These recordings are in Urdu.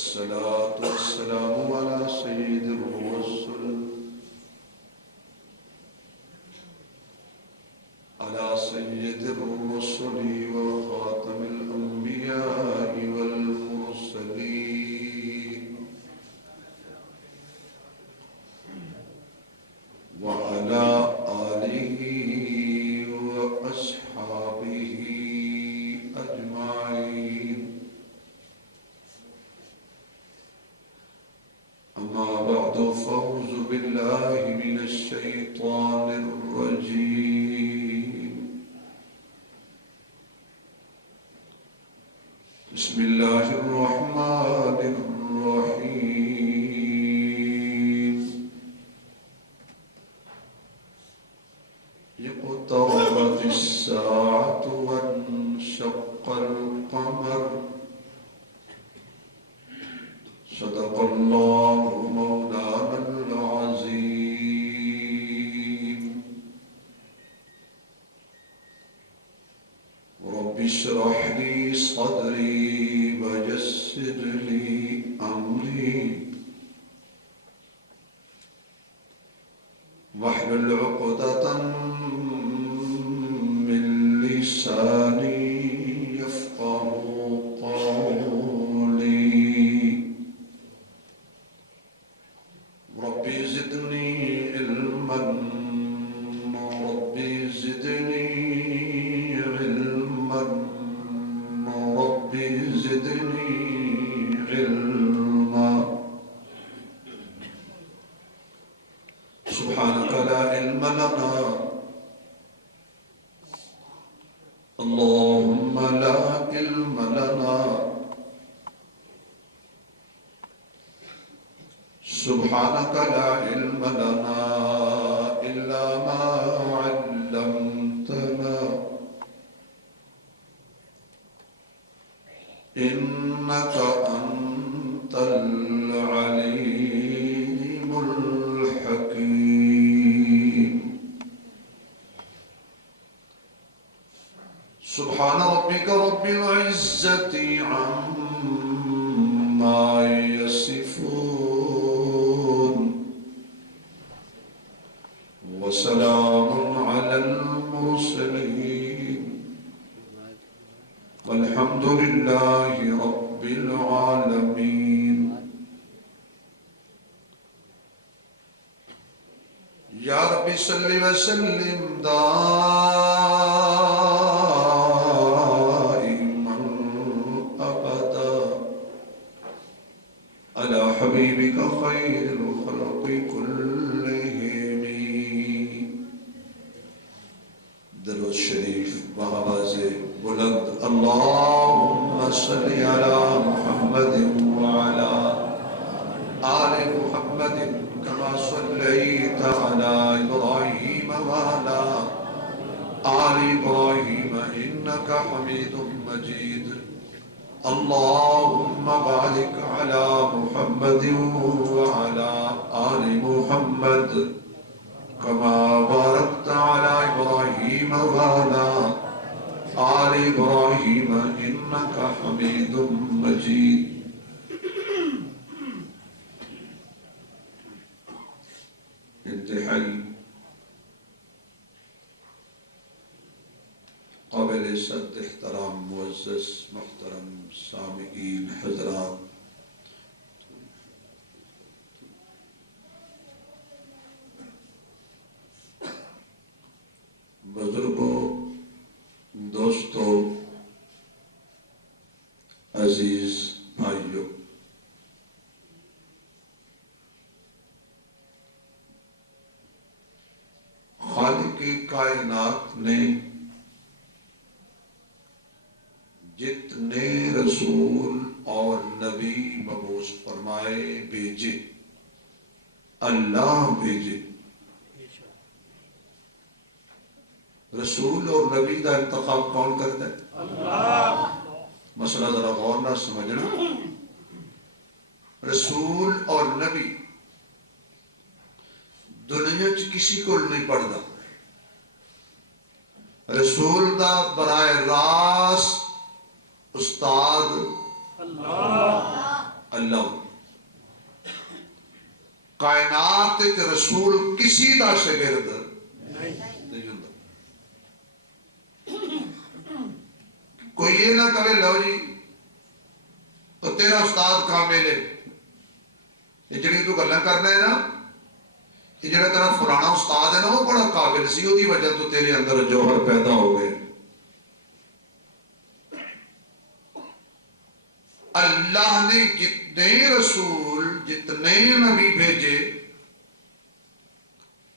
والصلاة والسلام على سيد الرسل وخاتم الأنبياء والمرسلين وعلى آله وأصحابه أجمعين. أما بعد فأعوذ بالله من الشيطان الرجيم. بسم الله الرحمن الرحيم. اقتربت الساعة وانشق القمر. صدق الله مولانا العظيم. رب اشرح لي صدري ويسر لي أمري واحلل عقدة من لساني يفقهوا قولي. ربي زدني علما ربي زدني علما ربي زدني علما. سبحانك لا علم لنا اللهم لا علم لنا سبحانك لا علم لنا إلا ما علمتنا إنك أنت العليم الحكيم. سبحان ربك رب العزة عما يصفون وسلام على المرسلين والحمد لله رب العالمين. یا رب صل وسلم دائما ابدا على حبيبك خير الخلق كلهم. درود شریف بآواز بلند اللهم صل على محمد وعلى آل محمد كما صليت على إبراهيم وعلى آل إبراهيم إنك حميد مجيد. اللهم بارك على محمد وعلى آل محمد كما باركت على إبراهيم وعلى آل إبراهيم إنك حميد مجيد. انتہائی قابل صد احترام معزز محترم سامعین حضرات، بزرگوں، دوستوں، عزیز بھائیوں، خالق کائنات نے جتنے رسول اور نبی مبعوث فرمائے بھیجے، اللہ بھیجے. رسول اور نبی کا انتخاب کون کرتا ہے؟ اللہ. مسئلہ ذرا غور نہ سمجھنا. رسول اور نبی دنیا چ کسی کو نہیں پڑھتا. رسول دا براہ راست استاد اللہ، اللہ کائنات کے رسول کسی دا شاگرد نہیں ہوتا. کوئی یہ نہ کہے لو جی تو تیرا استاد کامل ہے، یہ جڑی تو گلاں کرنا ہے نا، یہ جڑا تیرا فلانا استاد ہے نا وہ بڑا قابل سی، وہ دی وجہ تو تیرے اندر جوہر پیدا ہو گئے. اللہ نے جتنے رسول جتنے نبی بھیجے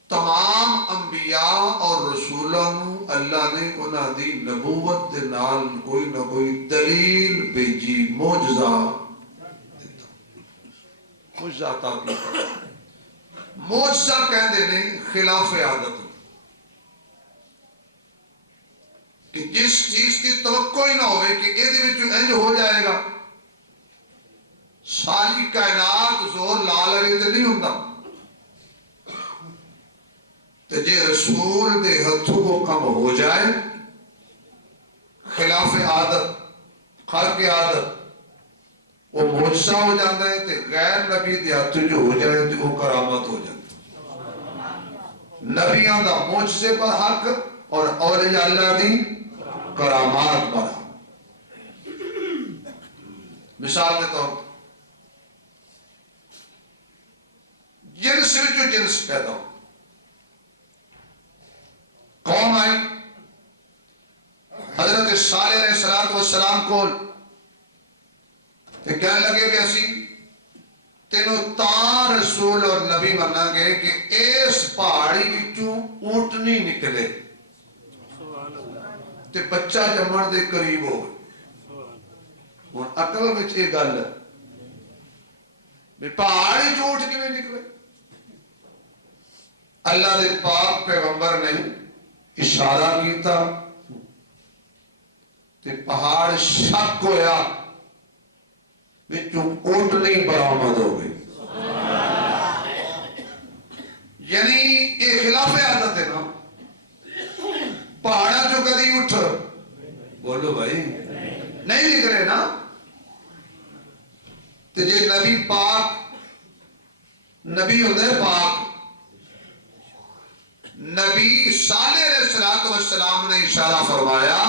تمام انبیاء اور رسولوں اللہ نے انہاں دی نبوت دے نال کوئی نہ کوئی دلیل بھیجی، معجزہ دیتا. معجزہ عطا کیتا. معجزہ کہندے نے خلاف عادت کہ جس چیز کی توقع ہی نہ ہوئے کہ یہ انج ہو جائے گا، ساری کائنات زور لا لگے تو نہیں ہوتا. تو جے رسول دے ہتھوں کو کم ہو جائے خلاف عادت خلق عادت وہ معجزہ ہو جاتا ہے، تو غیر نبی دے ہتھ جو ہو جائے تو وہ کرامت ہو جاتی. نبیاں دا معجزے پر حق اور اولیاء اللہ دی کرامات پر حق. مثال کے طور پر جنس جو جنس پیدا ہو، قوم آئی حضرت صالح علیہ السلام کو کہنے لگے کہ اسی تینوں تاں رسول اور نبی مننا گے کہ اس پہاڑی وچوں اونٹنی نکلے تے بچہ جمن دے قریب ہو. ہن عقل وچ یہ گل ہے پہاڑی جو اونٹ کیویں نکلے؟ اللہ دے پاک پیغمبر نے اشارہ کیتا تے پہاڑ شک ہویا وچوں اونٹنی برآمد ہو گئی. یعنی یہ خلاف عادت ہے نا، پہاڑا جو کدی اٹھ بولو بھائی نہیں نکلے نا. تو جے نبی پاک نبی ہوتا ہے پاک، نبی صالح علیہ السلام نے اشارہ فرمایا،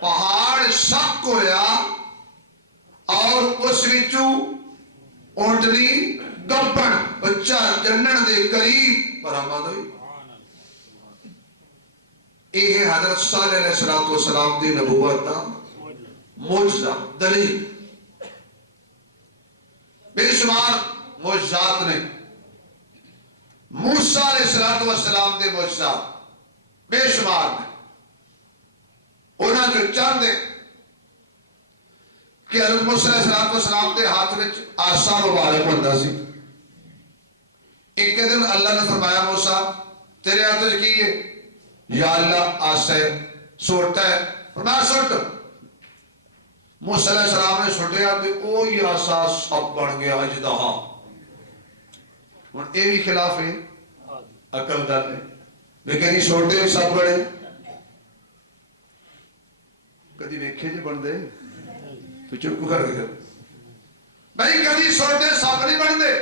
پہاڑ شک ہویا اور اس وچوں اونٹنی گپن بچہ جنن دے قریب برآمد ہوئی. یہ حضرت صالح علیہ السلام دی نبوت دا معجزہ دلیل. بے شمار معجزات نے، موسیٰ علیہ السلام دے معجزات بے شمار نے. انہاں جو چاہتے کہ حضرت موسیٰ علیہ السلام دے ہاتھ میں آسا مبارک ہوتا سی. ایک دن اللہ نے فرمایا موسیٰ تیرے ہاتھ میں کی ہے؟ یا اللہ آسا ہے، سوٹا ہے. فرمایا سوٹ. موسیٰ علیہ السلام نے سوٹیا تو وہی آسا سب بن گیا اجدہا. یہ بھی خلاف ہے عقل گل ہے، لیکن سوٹے سب بڑے کدی ویکھے جی بن دے تو چپ کر گئے بھائی. کدی سوٹے سب نہیں بن دے.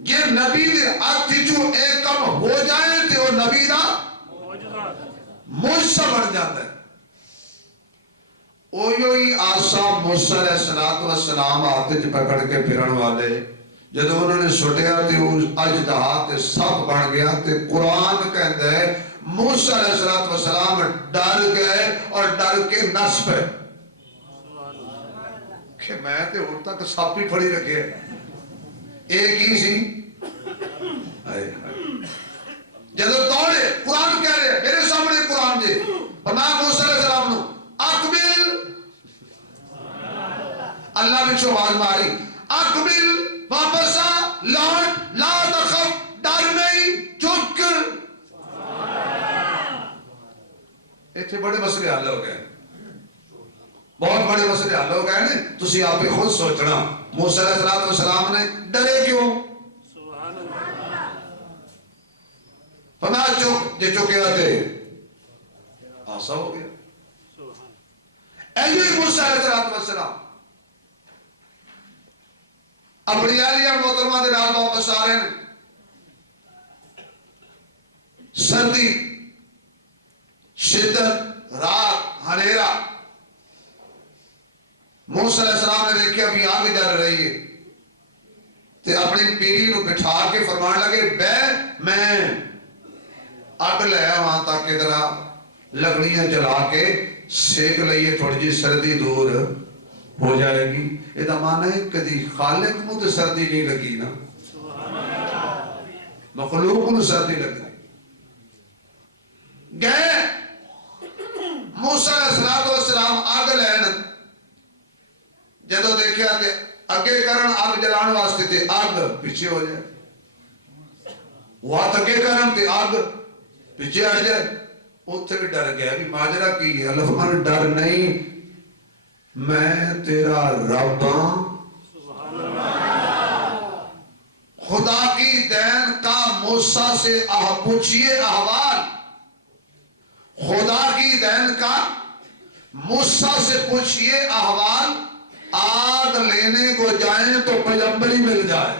یہ نبی دے ہاتھ جو ایک کم ہو جائے تو وہ نبی دا معجزہ بن جاتا ہے. اوہی آسا موسیٰ علیہ السلام ہاتھ پکڑ کے پھرن والے جب انہوں نے سٹیا تو اجدہا تے سب بن گیا. تے قرآن کہتا ہے موسیٰ علیہ السلام ڈر گئے اور ڈر کے نس پہ کہ میں تے ہن تک سپ ہی پھڑی رکھے. ایک ہی سی جدو دوڑے قرآن کہہ رہے میرے سامنے قرآن جے فرمایا موسیٰ علیہ السلام نو اقبل، اللہ بچو آواز ماری اقبل واپس آ، لوٹ، لا تخف، ڈر نہیں، چپ کر. ایتھے بڑے مسئلے حل ہو گئے، بہت بڑے مسئلے حل ہو گئے نا. تسی آپ خود سوچنا موسیٰ علیہ السلام نے ڈرے کیوں؟ فرمایا چپ، جے چکے آتے آسا ہو گیا. ایسے موسیٰ علیہ السلام اپنی اہلیہ محترمہ دے نال واپس آ رہے ہیں. سردی، شدت، رات، ہنیرا. موسیٰ علیہ السلام نے دیکھا ابھی آگے جا رہی ہے تے اپنی بیوی نو بٹھا کے فرمان لگے بے میں اگ لے وہاں تاکہ ذرا لکڑیاں جلا کے سیک لئیے تھوڑی جی سردی دور ہو جائے گی. یہ تو مانا ہے کدی خالق نو تو سردی نہیں لگی نا، مخلوق نو سردی لگی. گئے موسیٰ علیہ السلام آگ لین، جدو دیکھا تے اگے کرن آگ جلان واسطے تے آگ پیچھے ہو جائے، وہ ہاتھ اگے کرن تے آگ پیچھے ہٹ جائے. اتنے بھی ڈر گیا بھی ماجرا کی ہے. اللہ فرمانے ڈر نہیں، میں تیرا رب ہوں. خدا کی دین کا موسیٰ سے پوچھئے احوال، خدا کی دین کا موسیٰ سے پوچھئے احوال. آگ لینے کو جائیں تو پیغمبر ہی مل جائے.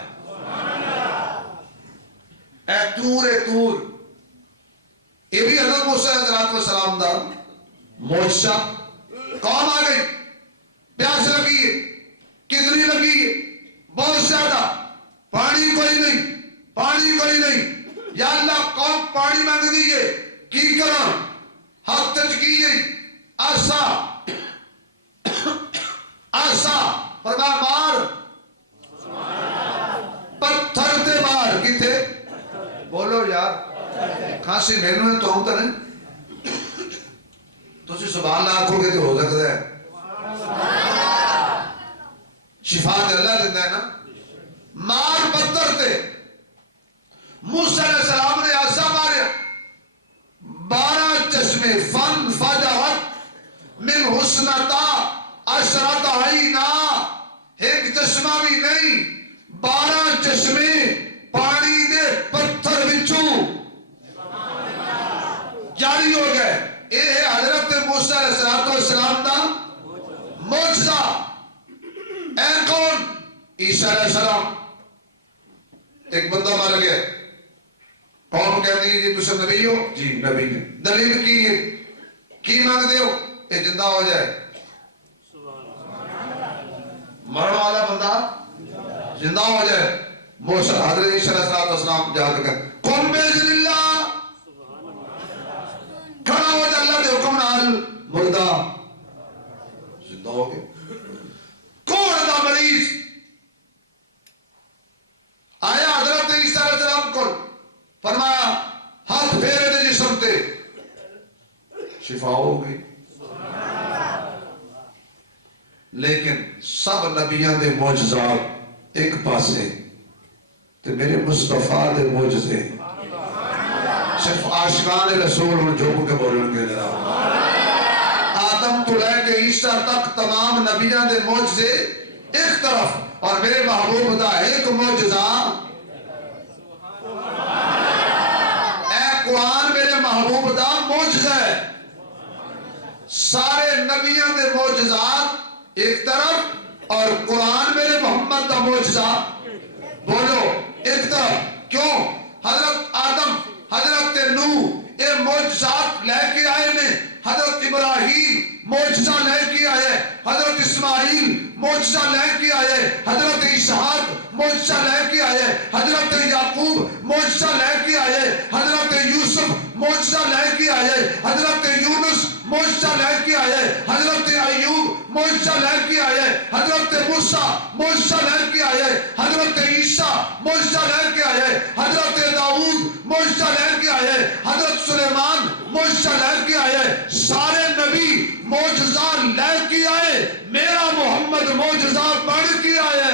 اے تور اے تور، یہ بھی حضرت موسیٰ علیہ السلام دا معجزہ. قوم آ گئی، پیاس لگی ہے، کتنی لگی ہے؟ بہت زیادہ. پانی کوئی نہیں، پانی کوئی نہیں. یا اللہ قوم پانی مانگ دیئے کی کرا؟ حق تج کی گئی آسا آسا فرما مار، پتھر تے مار. کتے بولو یار، کھانسی مینو ہے تو ہم تو نہیں. تو اسی سبحان اللہ آنکھوں کے تو ہو سکتا ہے. شفا تے اللہ دیتا ہے نا. مار پتھر تے. موسیٰ علیہ السلام نے آسا ماریا، 12 چشمے فن فجعت من حسنتا عشرت عینا. ایک چشمہ بھی نہیں، 12 چشمے پانی دے پتھر وچوں جاری ہو گئے. یہ ہے حضرت موسیٰ علیہ السلام دا معجزہ. اے کون؟ عیسیٰ علیہ السلام. ایک بندہ مر گیا، قوم کہتی ہے جی تم نبی ہو؟ جی نبی ہے. دلیل کی ہے؟ کی مانگ ہو؟ یہ زندہ ہو جائے. مرن والا بندہ زندہ ہو جائے. موسیٰ حضرت عیسیٰ علیہ السلام جا کے کن بیذن اللہ، کھڑا ہو جائے اللہ دے حکم نال، مردہ زندہ ہو گئے. کون دا مریض آیا حضرت عیسیٰ علیہ السلام کو، فرمایا ہاتھ پھیرے دے جسم تے، شفا ہو گئی. لیکن سب نبیان دے معجزات ایک پاسے تے میرے مصطفیٰ دے معجزے صرف عاشقان رسول ان جھوک کے بولن گے. ذرا آدم تو لے کے عیسیٰ تک تمام نبیان دے معجزے ایک طرف، اور میرے محبوب دا ایک معجزہ اے قرآن میرے محبوب دا معجزہ ہے. سارے نبیان دے معجزات ایک طرف اور قرآن میرے محمد دا معجزہ بولو ایک طرف. کیوں؟ حضرت آدم، حضرت نوح یہ معجزات لے کے آئے نے. حضرت ابراہیم معجزہ لے کے آئے، حضرت اسماعیل معجزہ لے کے آئے، حضرت اسحاق معجزہ لے کے آئے، حضرت یعقوب معجزہ لے کے آئے، حضرت یوسف معجزہ لے کے آئے، حضرت یونس معجزہ لے کے آئے، حضرت ایوب معجزہ لے کے آئے، حضرت موسیٰ معجزہ لے کے آئے، حضرت عیسیٰ معجزہ لے کے آئے، حضرت داؤد معجزہ لے کے آئے، حضرت سلیمان معجزہ لے کے آئے. سارے نبی معجزہ لے کے آئے، میرا محمد معجزہ پڑھ کے آئے.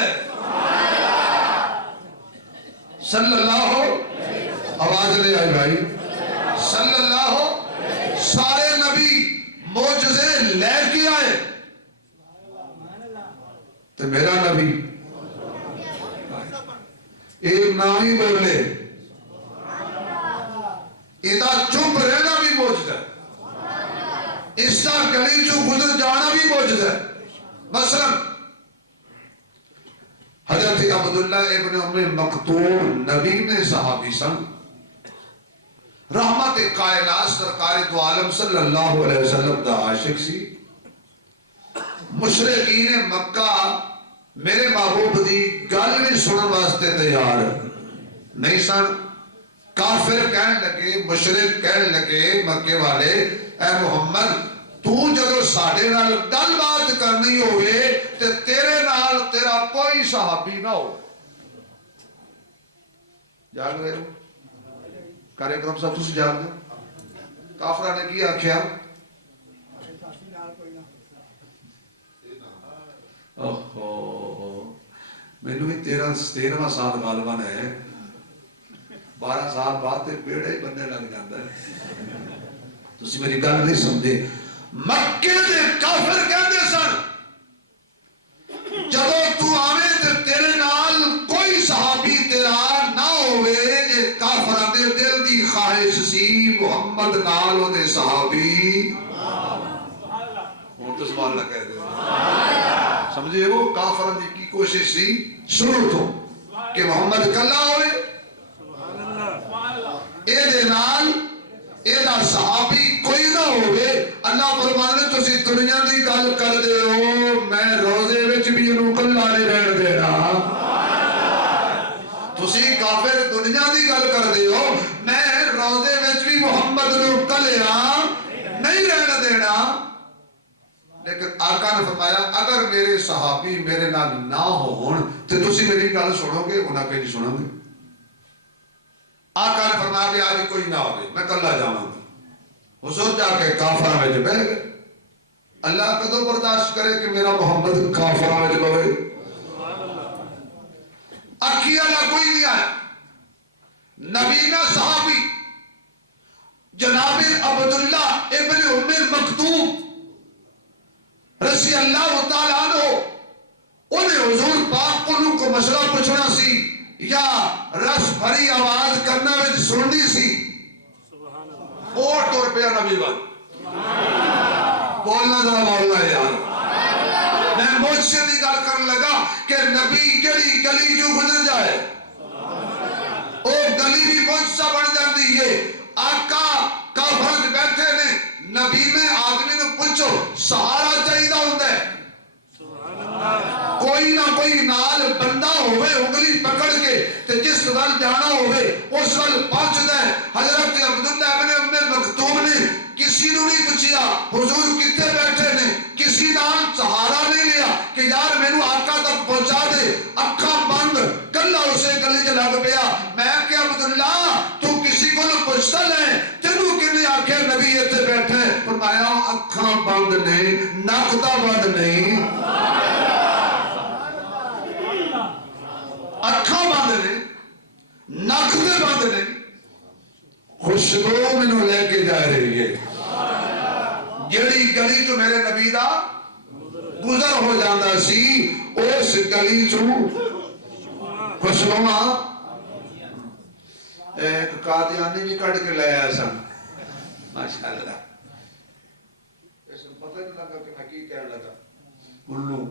صلی اللہ، آواز لے آئے بھائی، صلی اللہ. سارے نبی معجزے لے کے آئے تو میرا نبی ایک نام ہی بولے، ادھا چپ رہنا بھی معجزہ ہے، اس کا گلی چو گزر جانا بھی معجزہ ہے. مثلا حضرت عبداللہ ابن ام مکتوم نبی نے صحابی سن، رحمت کائنات سرکار دو عالم صلی اللہ علیہ وسلم دا عاشق سی۔ مشرقین مکہ میرے محبوب دی گل بھی سنن واسطے تیار نہیں سن۔ کافر کہن لگے، مشرق کہن لگے مکے والے، اے محمد تو جدو ساڑھے نال گل بات کرنی ہوئے تے تیرے نال تیرا کوئی صحابی نہ ہو۔ جاگ رہے ہو کارے کرم صاحب، تسی جاگ دے؟ کافرہ نے کی آکھیا؟ میں نے بھی 13واں سال غالباً ہے، 12 سال بعد تے بیڑے ہی بننے لگ جاتا ہے۔ تسی میری گل نہیں سمجھے۔ مکے دے کافر کہندے سن جدو تو آویں تے تیرے نال کوئی صحابی تیرا نہ ہوئے، اے کافراں دے دل دی خواہش سی محمد نال او دے صحابی ہن تو سبحان اللہ کہہ دے سمجھے ہو۔ کافراں دی کی کوشش سی شروع تو کہ محمد کلا ہوئے، اے دے نال اے دا صحابی کوئی نہ ہوئے۔ اللہ فرمانے تسی دنیا دی گل کر دے ہو، میں روزے وچ بھی انہوں کلا نہیں رہن دینا۔ تسی کافر دنیا دی گل کر دے ہو، میں روزے وچ بھی محمد نو کلیا نہیں رہن دینا۔ لیکن آقا نے فرمایا اگر میرے صحابی میرے نال نہ ہون تو تسی میری گل سنو گے، انہاں پہ نہیں سنو گے۔ آقا نے فرمایا کہ آج کوئی نہ ہوگی، میں کلا جاؤں گا۔ حضور جا کے کافرہ میں جب بیٹھ گئے۔ اللہ کدو برداشت کرے کہ میرا محمد کافرہ میں جب ہوئے؟ اکھی اللہ کوئی نہیں آیا۔ نبینا صحابی جناب عبداللہ ابن ام مکتوم رضی اللہ تعالیٰ عنہ، انہیں حضور پاک کو مشورہ پوچھنا سی یا رس بھری آواز کرنا میں سننی سی، اوٹ اور پیا نبی بات بولنا ذرا بولنا ہے یار۔ میں مجھ سے دی گل کرنے لگا کہ نبی جڑی گلی جو گزر جائے او گلی بھی مجھ سا بڑھ جاندی ہے۔ آقا کافرج بیٹھے نے، نبی میں آدمی نے پوچھو سہارا چاہیدہ ہوندہ ہے، کوئی نہ کوئی نال بندہ ہوئے انگلی پکڑ کے تے جس وال جانا ہوئے اس وال پہنچ دے۔ حضرت عبداللہ ابن ام مکتوم نے کسی نے نہیں پوچھیا حضور کتے بیٹھے نے، کسی نال سہارا نہیں لیا کہ یار میں نو آقا تک پہنچا دے، اکھاں بند کلا اسے گلی چ لگ پیا۔ میں کہ عبداللہ تو کسی کو نہ پوچھتا لے، تینوں کنے آکھے نبی اتنے بیٹھے؟ فرمایا اکھاں بند نہیں، نک دا بند نہیں، اکھاں بند نے، نک دے بند نے، خوشبو میں لے کے جا رہی ہے۔ جڑی گلی تو میرے نبی دا گزر ہو جاندہ سی، اس گلی چو خوشبو ایک قادیانی بھی کٹ کے لے آیا سن، ماشاءاللہ۔ اس میں پتہ نہیں لگا کہ میں کی کہنے لگا کلو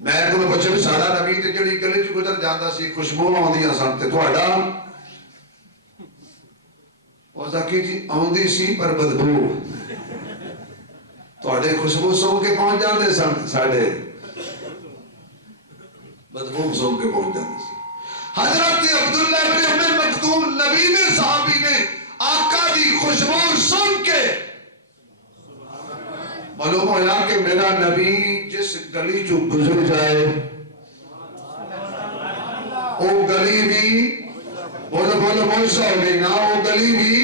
میں کو پوچھے بھی سارا نبی تے جڑی گلی چ گزر جاندا سی خوشبو آندیاں سن تے تہاڈا او زکی جی آندی سی پر بدبو، تہاڈے خوشبو سو کے پہنچ جاندے سن، ساڈے بدبو سو کے پہنچ جاندے سی۔ حضرت عبداللہ ابن ام مکتوم نبی نے صحابی نے آقا دی خوشبو سن کے معلوم ہوا کہ میرا نبی جس گلی جو گزر جائے وہ گلی بھی بولو بولو موجزہ ہو گئی نا، وہ گلی بھی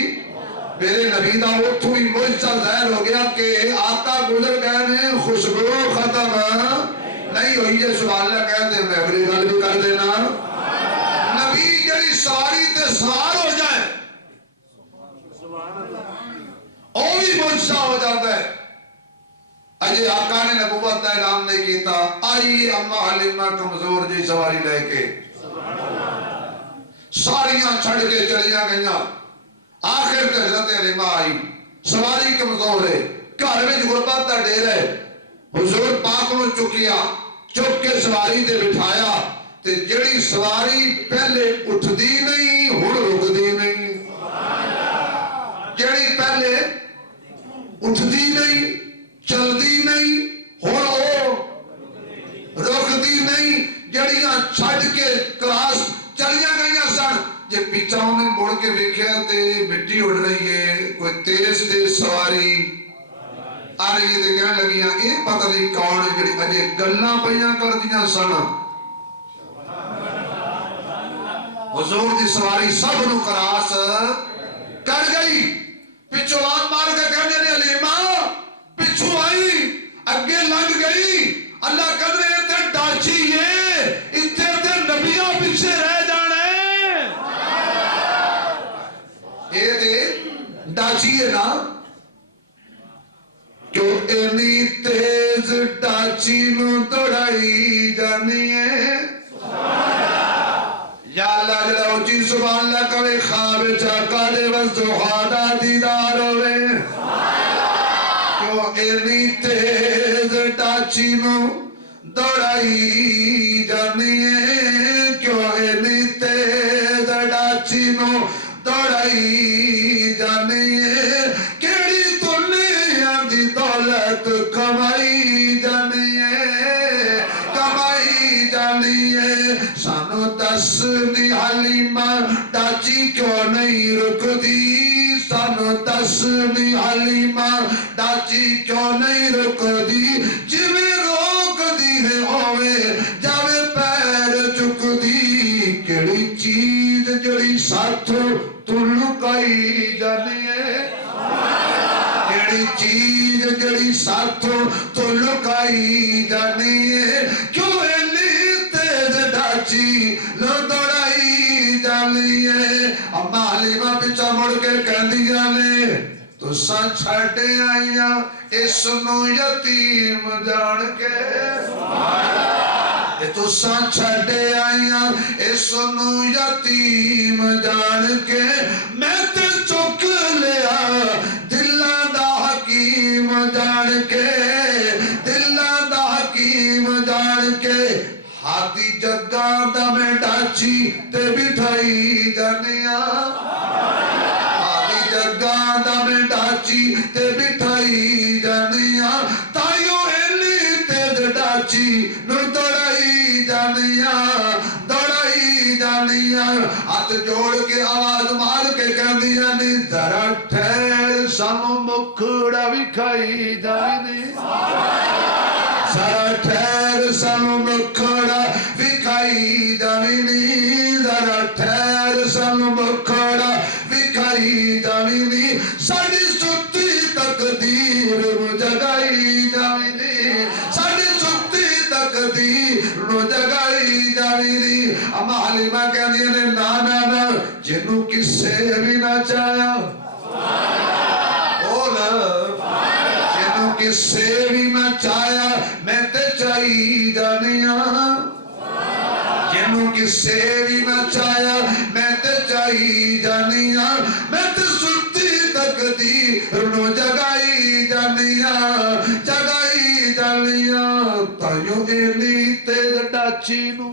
میرے نبی دا اتھو ہی موجزہ ظاہر ہو گیا کہ آقا گزر گئے نے، خوشبو ختم نہیں ہوئی ہے۔ سبحان اللہ کہتے ہیں، میں اگلی گل بھی کر دینا، نبی جڑی سواری تے سوار ہو جائے وہ بھی موجزہ ہو جاتا ہے۔ اجے آقا نے نبوت کا اعلان نہیں کیتا، آئی اما حلیمہ کمزور جی سواری لے کے ساریاں چھڑ کے چلیاں گئیاں، آخر تے حضرت حلیمہ آئی، سواری کمزور ہے، گھر میں غربت دا ڈیر ہے، حضور پاک نے چکیا، چک کے سواری تے بٹھایا، تے جڑی سواری پہلے اٹھدی نہیں ہن رکدی نہیں، جڑی پہلے اٹھدی نہیں چلدی نہیں ہن او رکدی نہیں، جڑیاں چھڈ کے کراس چلیاں گئیاں سن، جے پیچھوں نے مڑ کے ویکھیا تے مٹی اڑ رہی ہے، کوئی تیز سواری آ رہی ہے تے کہن لگیاں اے پتہ نہیں کون ہے جڑی اجے گلاں پیاں کردیاں سن۔ حضور دی سواری سب نو کراس کر گئی، پچھو آن مار کے کہنے نے علیمہ پچھو آئی اگے لنگ گئی، اللہ قدرے تے ڈاچی ہے اتھے تے نبیوں پیچھے رہ جانے، اے تے ڈاچی ہے نا، کیوں اینی تیز ڈاچی نو دوڑائی جانی ہے، یا اللہ جلہ اچھی سبحان اللہ کوئی خواب چاکا دے وزدہادا دیدار ہوئے، کیوں اینی تیز ڈاچی نو دوڑائی جانی ہے، کیوں اینی تیز ڈاچی نو دوڑائی جانی ہے، کیڑی دنیا دی دولت کمائی جانی ہے، کمائی جانی ہے، سانو دس دی حلیمہ ڈاچی کیوں نہیں رکدی، سانو دس دی حلیمہ ڈاچی کیوں نہیں رکدی، جویں روک دی ہے ہوئے جاوے پیر چک دی، کیڑی چیز جڑی ساتھو تو لکائی جانی ہے، کیڑی چیز جڑی ساتھو تو لکائی جانی ہے، کیوں اینی تیز ڈاچی لو دوڑائی جانی ہے، اما حلیمہ پیچھا مڑ کے کہندیاں نے تو سان چھڑے آئیاں اس نو یتیم جان کے، تو سان چھڑے آئیاں اس نو یتیم جان کے، میں تے چک لیا دلاں دا حکیم جان کے، دلاں دا حکیم جان کے، ہاتھی جگاں دا میں ڈاچی تے بٹھائی جانیاں، ہاتھی جگاں دا میں ڈاچی تے بٹھائی جانیاں، تائیوں اینی تیز ڈاچی نو دوڑائی جانیاں، دوڑائی جانیاں، ہاتھ جوڑ کے آواز مار کے کہندیاں نی ذرا ٹھہر سانو مکھڑا وکھائی جانی، ذرا ٹھہر سانو مکھڑا وکھائی جانی، ذرا ٹھہر سانو مکھڑا وکھائی جانی، ساڑی ستی تقدیر نو جگائی جانی، ساڑی ستی تقدیر نو جگائی جانی، اما حلیمہ کہہ دیا نے نا نا نا جنو کسے بھی نہ چاہیا، جنو کسے بھی نہ چاہیا میں تے چاہی جانیاں، جنو کسے بھی نہ چاہیا میں تے چاہی جانیاں، میں تے ستی تقدیر نو جگائی جانیاں، جگائی جانیاں، تائیوں اینی تیز ڈاچی نو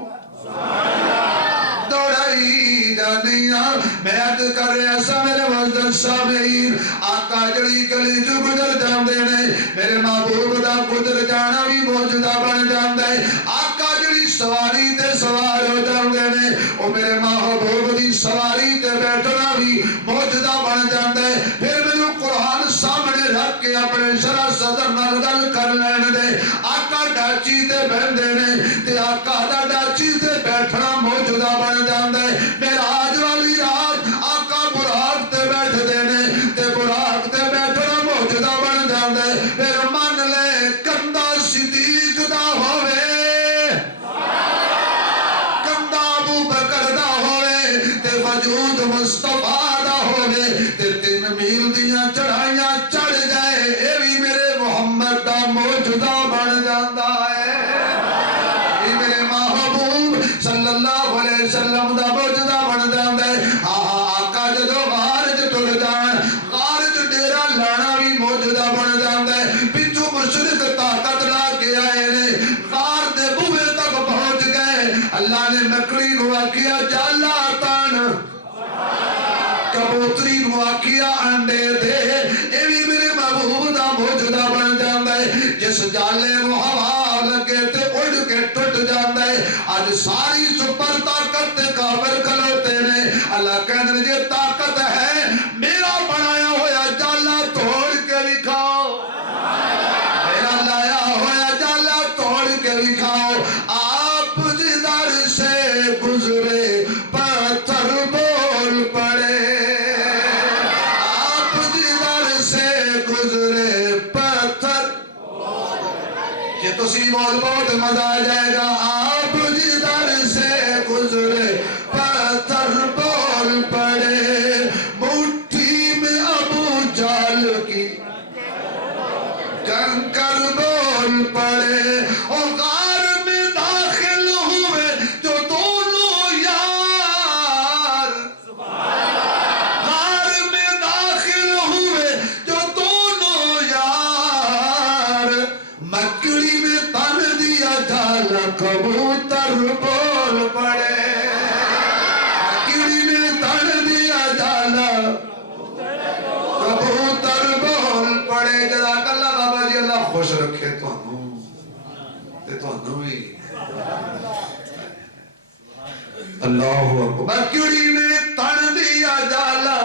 دوڑائی جانیاں، میں عرض کر رہا سا میرے وزن سامعین، آقا جڑی گلی جو گزر جاندے نے، میرے محبوب دا گزر جانا بھی موجودہ بن جاندے، آقا جڑی سواری تے سوار ہو جاندے نے، او میرے محبوب دی سواری تے بیٹھنا بھی موجودہ بن جاندے، پھر میرے قرآن سامنے رکھ کے اپنے شرح صدر نال گل کر لین دے، آقا ڈاچی تے بہندے نے، تے آقا دا ڈاچی تے بیٹھنا موجودہ بن جاندے، میرا آج والی رات آقا براق تے بیٹھ دینے، تے براق تے بیٹھنا موجودہ بن جاندے، پھر من لے کندہ صدیق دا ہوئے، کندہ ابو بکر دا ہوئے، تے وجود مصطفیٰ دا ہوئے، تے 3 میل دیاں چڑھائیاں چڑھ جائے، اے بھی میرے محمد دا موجود جس جالے نو ہوا لگے تے اڑ کے ٹوٹ جاندا ہے اج ساری سپر طاقت تے کافر کھلوتے نے اللہ کہندے جے طاقت ہے میرا بنایا ہویا جالا توڑ کے دکھاؤ میرا لایا ہویا جالا توڑ کے دکھاؤ آپ جدھر سے گزرے پتھر بول پڑے آپ جدھر سے گزرے پتھر یہ تو سی بول بہت مزہ آ جائے گا آپ جدھر سے گزرے پتھر بول پڑے مٹھی میں ابو جال کی کنکر بول پڑے اور غار میں داخل ہوئے جو دونوں یار غار میں داخل ہوئے جو دونوں یار مکڑی میں تن دیا جالا کبوتر بول پڑے مکڑی میں تن دیا جالا کبوتر بول پڑے جزاک اللہ بابا جی اللہ خوش رکھے تو بھی اللہ اکبر مکڑی میں تن دیا جالا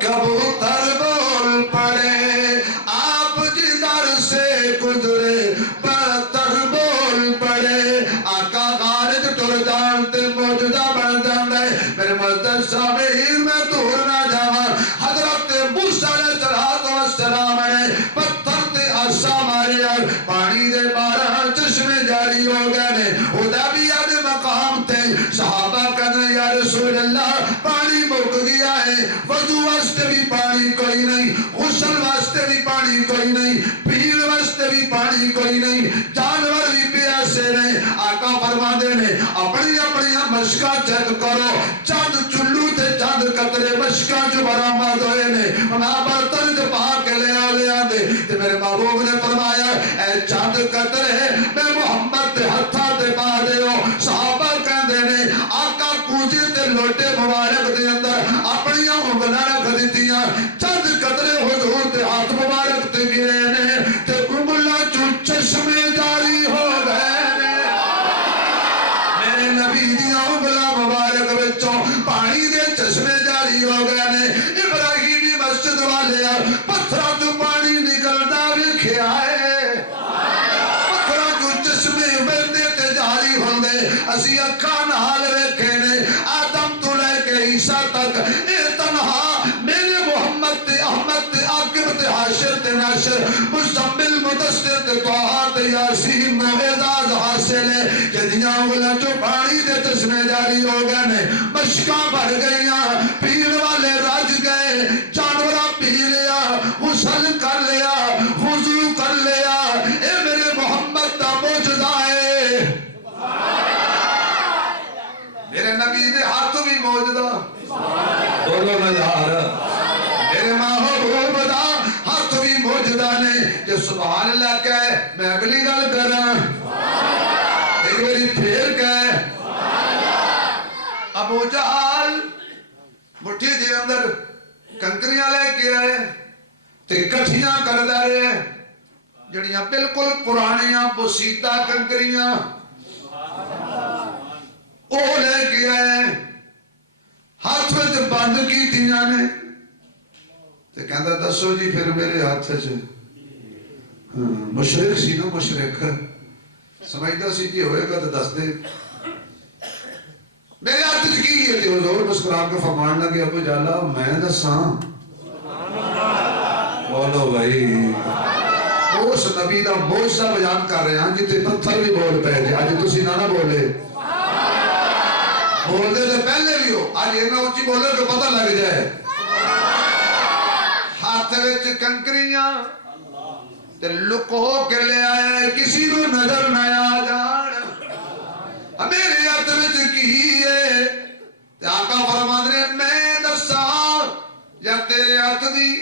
کبوتر بول پڑے آپ جدھر سے گزرے پتھر بول پڑے آقا خارج ٹر جانتے موجودہ بن جاندے میرے مزدر سامعین میں دور نہ جاواں حضرت موسیٰ علیہ السلام نے پتھر تے عصا مارے اور پانی دے 12 چشمے جاری ہو گئے نے حدیبیہ دے مقام تے صحابہ کہنے یا رسول اللہ پانی مک گیا ہے وضو واسطے بھی پانی کوئی نہیں غسل واسطے بھی پانی کوئی نہیں پیر واسطے بھی پانی کوئی نہیں جانور بھی پیاسے نے آقا فرما دے نے اپنی اپنی مشکا چیک کرو چند چلو تے چند قطرے مشکا جو برآمد ہوئے نے انہاں برتن جو پا کے لے آدے تے میرے محبوب نے فرمایا اے چند قطرے میں محمد تے ہتھا تے پا دے ہو صحابہ کہندے نے آقا کوجے تے لوٹے مبارک دے اندر اپنی انگلاں رکھ دتیاں چند قطرے حضور تے ہاتھ مبارک تے گرے نے تے انگلاں چوں چشمے جاری ہو گئے نے میرے نبی دیاں انگلاں مبارک وچوں پانی دے چشمے جاری ہو گئے نے ابراہیمی مسجد والے پتھراں چوں پانی نکلدا ویکھیا ہے پتھراں چوں چشمے وہندے تے جاری ہوندے اسی اکھاں نال ویکھے نے آدم تو لے کے عیسیٰ تک اے تنہا میرے محمد تے احمد تے عاقب تے حاشر تے ناشر مزمل مدثر تے طٰہٰ تے یاسین نو اعزاز حاصل ہے جدیاں انگلاں چوں پانی دے چشمے جاری ہو گئے نے مشکاں بھر گئیاں پین والے رج گئے جانوراں پی لیا غسل کر لیا وضو کر لیا اے میرے محمد دا معجزہ ہے میرے نبی دے ہاتھ بھی موجودہ بولو نظار میرے محبوب دا ہاتھ بھی موجودہ نے جو سبحان اللہ کہے میں اگلی گل کراں ایک باری پھر کہے ابو جہل مٹھی دے اندر کنکریاں لے کے آئے تے کٹھیاں کردا رہے جڑیاں بالکل پرانیاں بوسیدہ کنکریاں او لے کے آئے ہاتھ میں بند کی تیاں نے تے کہندا دسو جی پھر میرے ہاتھ سے مشرک سی نا مشرک سمجھدا سی جی ہوئے گا تو دس دے میرے ہاتھ سے کی ہے تے حضور مسکرا کے فرمان لگے ابو جالا میں دساں بولو بھائی اس نبی دا معجزہ بیان کر رہے ہیں جتے پتھر بھی بول پے تھے اج تسی نہ بولے بول دے تو پہلے بھی ہو آج یہ نہ اچھی بولے کہ پتہ لگ جائے ہاتھ وچ کنکریاں تے لکو کے لے آئے کسی کو نظر نہ آ جان میرے ہاتھ وچ کی ہے تے آقا فرماندے نے میں دساں یا تیرے ہاتھ دی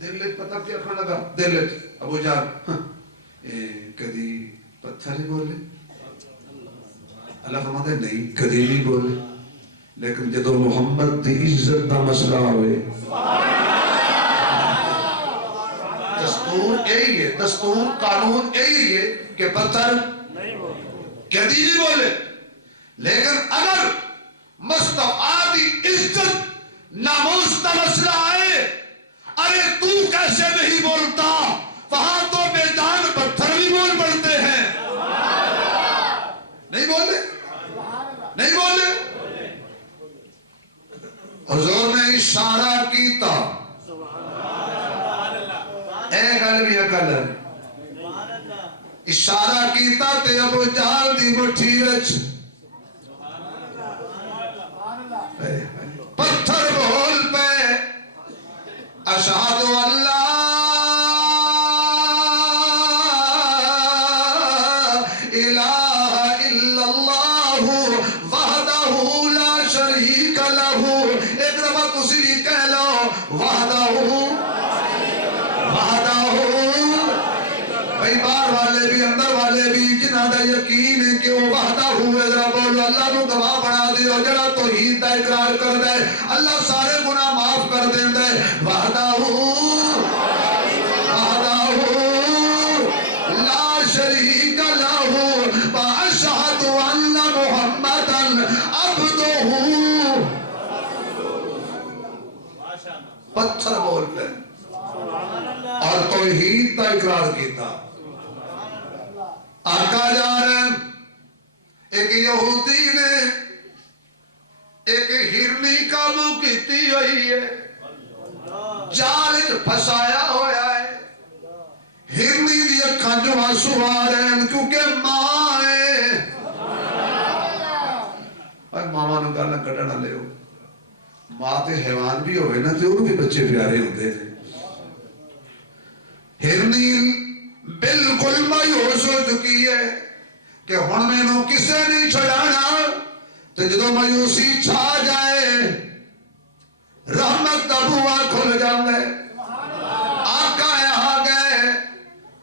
دل وچ پتہ کیا کھڑا لگا دل وچ ابو جان کدی پتھر ہی بولے اللہ فرماتے نہیں کدی نہیں بولے لیکن جدو محمد دی عزت دا مسئلہ ہوئے یہی ہے، دستور قانون یہی ہے کہ پتھر کہتی نہیں بولے. لیکن اگر مصطفی کی عزت ناموس کا مسئلہ ہے، ارے تو کیسے نہیں بولتا، وہاں تو بے جان پتھر بھی بول پڑتے ہیں. نہیں بولے، نہیں بولے. حضور نے اشارہ کیتا، اے گل بھی عقل ہے. اشارہ کیتا تے ابو جہل دی مٹھی وچ پتھر بول پے. اشہد اللہ الہ الا اللہ وحدہ لا شریک لہ. ایک دفعہ تسی بھی کہہ لو وحدہ وحدہ. بھئی باہر والے بھی اندر والے بھی جنہاں دا یقین ہے کہ وہ وحدہ ہوئے، ذرا بولو اللہ نو گواہ بنا دیو. جڑا توحید دا اقرار کر دے اللہ سارے گناہ معاف کر دین دے. وحدہ لا شریک لہ واشہد ان محمدا عبدہ. پتھر بول پہ اور توحید کا اقرار کیتا. آقا جا رہے ہیں، ایک یہودی نے ایک ہرنی قابو کیتی ہوئی ہے، جال پھسایا ہویا ہے. ہرنی دی اکھاں جو آنسو آ رہے ہیں کیونکہ ماں ہے. اور ماما نو گل کڈنا لے ہو، ماں تے حیوان بھی ہوئے نا تے انہوں بھی بچے پیارے ہوتے ہیں. ہرنی بالکل مایوس ہو چکی ہے کہ ہن مینوں کسے نہیں چھڑانا. تے جدوں مایوسی چھا جائے رحمت دا بوا کھل جاندے. آقا آ گئے،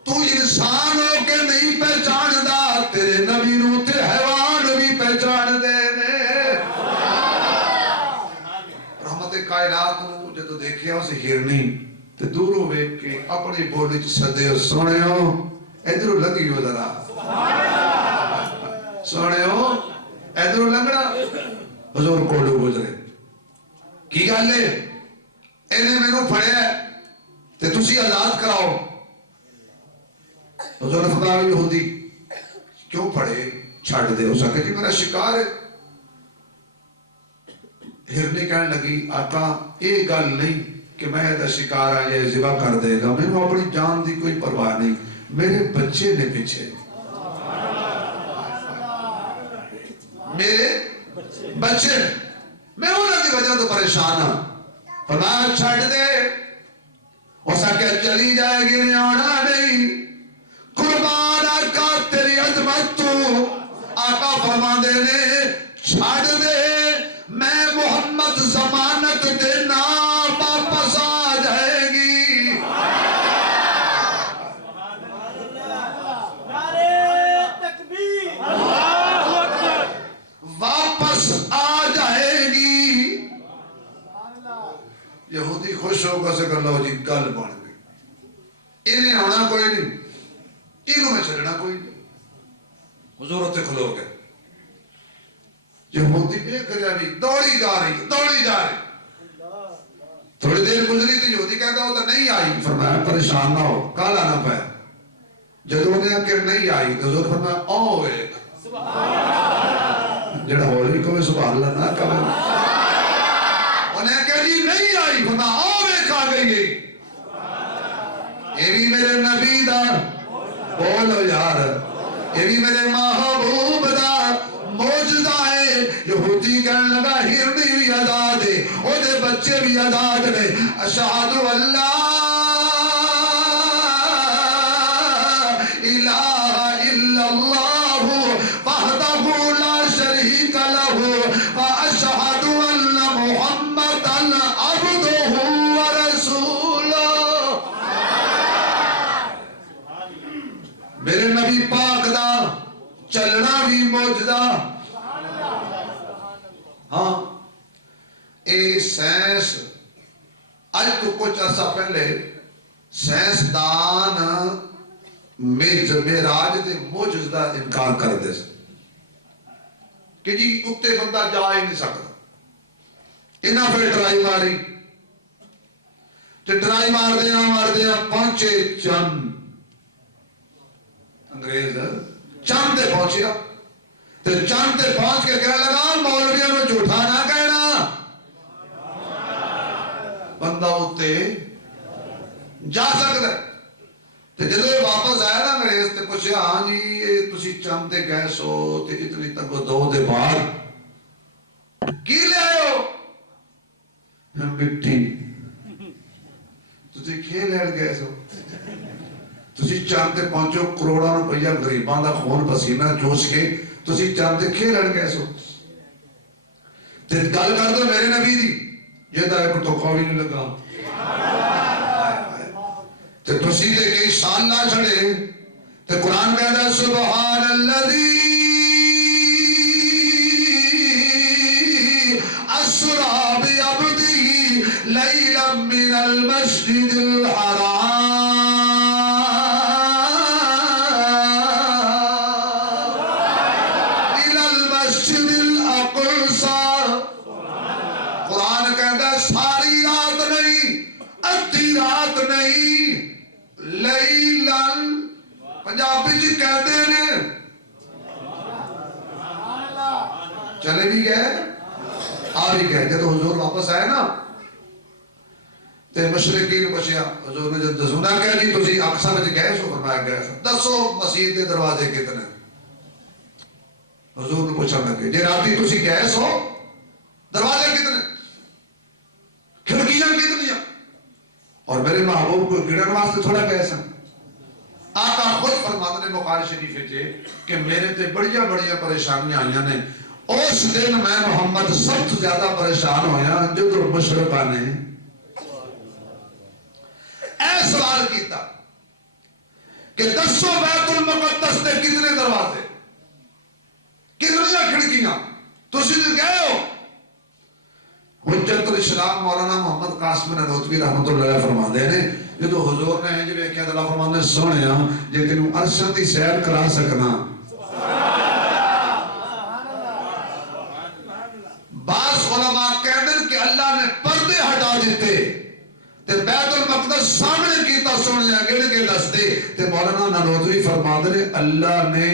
تو انسان ہو کے نہیں پہچاندا، تیرے نبی نو تے حیوان بھی پہچان دے نے. رحمت کائنات نو جدوں دیکھیا اس ہرنی تے دوروں ویکھ کے اپنی بولی چ سدے، سونےو ادھروں لگیو ذرا، سونےو ادھروں لنگڑا. حضور کولو گزرے، کی گل ہے انہیں مینوں پھڑیا تے تسی آزاد کراؤ. حضور فرمایا یہودی کیوں پھڑے، چھڑ دے. اس نے جی میرا شکار ہے. ہرنی کہنے لگی آقا یہ گل نہیں کہ میں دا شکار آ جائے ذبح کر دے گا، میں نے اپنی جان دی کوئی پرواہ نہیں، میرے بچے نے پیچھے، میرے بچے، میں انہوں کی وجہ تو پریشان ہوں. فرمایا چھڑ دے. اس نے کہا چلی جائے گی نے آنا نہیں. قربان آقا تیری عظمت تو. آقا فرما دے نے چھڑ دے، میں محمد ضمانت دینا واپس آ جائے گی. واپس آ جائے گی. یہودی خوش ہو کر سے کر لو جی گل بن گئی. انہیں آنا کوئی نہیں، انہوں میں چھڑنا کوئی نہیں. حضور اتنے کھلو گئے. یہودی بے کریا بھی دوڑی جا رہی، دوڑی جا رہی. تھوڑی دیر گزری تھی، یہودی کہتا وہ تو نہیں آئی. فرمایا پریشان نہ ہو، کالا نہ پائے. جدوں نے کہ نہیں آئی تو حضور فرمایا آؤ ایک جڑا ہو رہی کوئی سبحان اللہ نہ کہے. انہیں کہا جی نہیں آئی. فرمایا آؤ ایک آ گئی. یہ بھی میرے نبی دا بولو یار، یہ بھی میرے محبوب دا موجزہ ہے. یہودی کہنے لگا ہرنی بھی آزاد ہے، وہ دے بچے بھی آزاد نے. اشہد اللہ الہ الا اللہ وحدہ لا شریک لہ واشہد ان محمدا عبدہ ورسولہ. میرے نبی پاک دا چلنا بھی موجزہ. ہاں اے سائنس اج تو کچھ عرصہ پہلے سائنسدان معراج دے معجزے دا انکار کرتے ہیں کہ جی اتنے بندہ جا ہی نہیں سکتا. انہاں پھر ٹرائی ماری تے ٹرائی ماردیا پہنچے چند. انگریز چند تے پہنچیا تے چند تے پہنچ کے کہنے لگا مولویوں نے جھوٹا نہ کہنا, بندہ اتنے جا سکتا ہے. تے جدو یہ واپس آیا نا انگریز تے پوچھا ہاں جی یہ تسی چند تے گئے سو تے اتنی تک دو دے بعد کی لے آئے ہو؟ مٹی. تسی کھیل لین گئے سو, تسی چند تے پہنچو کروڑاں روپیہ غریباں دا خون پسینہ چوس کے تسی چند تے کھیل لین گئے سو. تے گل کر دو میرے نبی دی یہ تو ہے پر تو کوئی نہیں لگا. تے تسی تے کئی سال نہ چھڑے تے قرآن کہتا ہے سبحان الذی اسرا بعبدہ لیلا من المسجد الحرام الى المسجد الاقصى. قرآن کہتا ہے ساری رات نہیں, ادھی رات نہیں, لیلن پنجابی جی کہتے ہیں چلے بھی گئے آ بھی گئے. جب حضور واپس آئے نا تے مشرقین پوچھیا حضور نے جب دسونا کہا جی تسی اقصی وچ گئے سو؟ فرمایا گئے سو. دسو مسجد کے دروازے کتنے؟ حضور نے پوچھا لگے جی راتی تسی گئے سو دروازے کتنے, کھڑکیاں کتنی؟ اور میرے محبوب کو گرن واسطے تھوڑا گئے سن. آقا خود فرماتے ہیں بخاری شریف وچ کہ میرے تے بڑیاں بڑیاں پریشانیاں آئیاں نے. اس دن میں محمد سب سے زیادہ پریشان ہویا جب مشرقہ نے اے سوال کیتا کہ دسو بیت المقدس کے کتنے دروازے, کتنی کھڑکیاں؟ تسی گئے ہو؟ حجت الاسلام مولانا محمد قاسم نانوتوی رحمت اللہ علیہ فرماندے نے جدو حضور نے انج ویکھیا تے اللہ فرماندے سونیا جے تینوں عرشاں دی سیر کرا سکنا. بعض علماء کہتے ہیں کہ اللہ نے پردے ہٹا دیتے تے بیت المقدس سامنے کیتا سونیا گڑ کے دستے تے مولانا نانوتوی فرماندے نے اللہ نے